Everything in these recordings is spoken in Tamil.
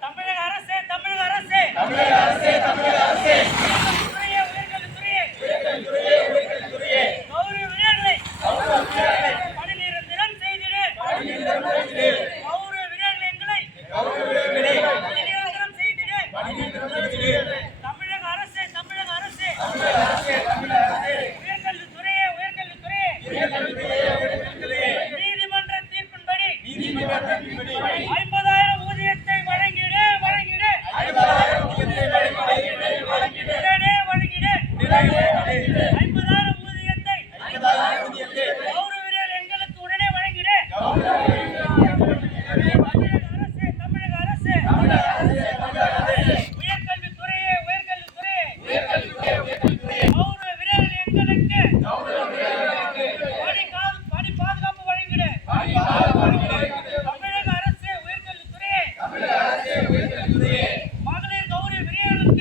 தமிழக அரசு தமிழக அரசு. தமிழக அரசு தமிழக அரசு. கௌரவ வீரர்களை நீதிமன்றத்தின்படி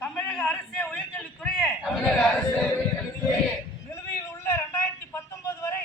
தமிழக அரசு உயர்கல்வித்துறையே. நிலுவையில் உள்ள இரண்டாயிரத்தி பத்தொன்பது வரை